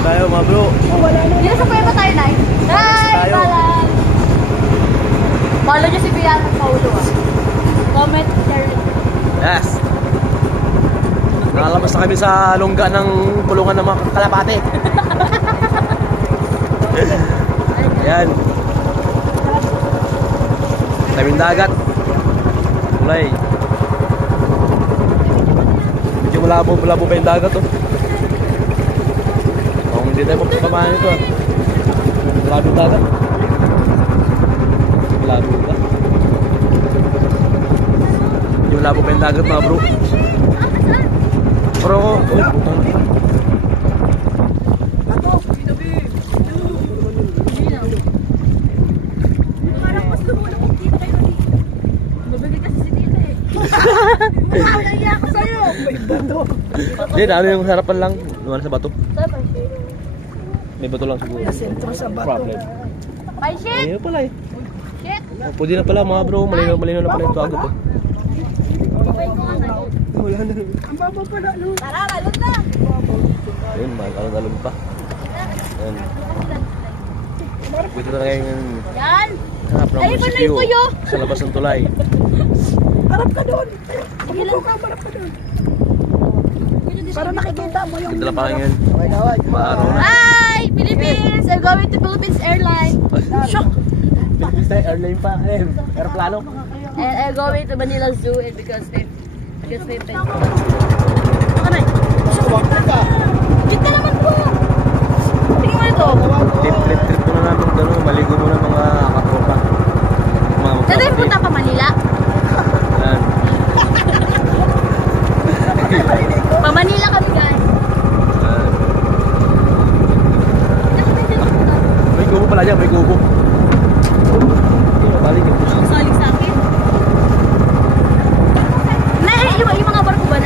tayo mga bro. Dito sa pwede ba tayo, Nay? Hi! tayo. Balang! Follow nyo si Bian at Paulo ah. Comment, share. Yes. Nakalabas na kami sa lungga ng kulungan ng mga kalapate. Ayan. Tabing dagat. Kulay. Medyo malabo pa yung dagat oh. Kung hindi tayo magpapamahan ito ah. Malabo yung dagat. Malabo ba? Medyo malabo pa yung dagat mga bro. Pero Parang mas lumulong kung kita kayo rin. Mabigay kasi si Tita eh. Naiya ako sa'yo. May bato. Jen, ano yung harapan lang? Luwan sa bato? Saan ba siya? May bato lang siguro. Sentro sa bato. Problem. Ay, shit! Ayun pala eh. Shit! Oh, pwede na pala mga bro. Malinaw na pala yung tuwagot eh. Wala na. Ang baba pala, no? Tara, balot na! Ayun, alon-alon pa. Ayun. Dito na ngayon yung Yan! hanap ng Ay, paano yung munisipyo kuyo? sa labas ng tulay. Harap ka doon. Sige lang. Harap ka doon. Para nakikita mo yung... Dito na pa ngayon. Maaraw na. Hi! Philippines! I'm going to Philippines Airline. Shock! Philippines airline pa. Aeroplano. And I'm going to Manila Zoo and because my pet. Baka na Dito naman po! Tingin mo ito. Trip muna namin gano'n. Maligo muna mga katropa. Dito yung punta pa Manila. Ayan. Pa Manila kami guys. Ayan. May kubo pala dyan. May kubo.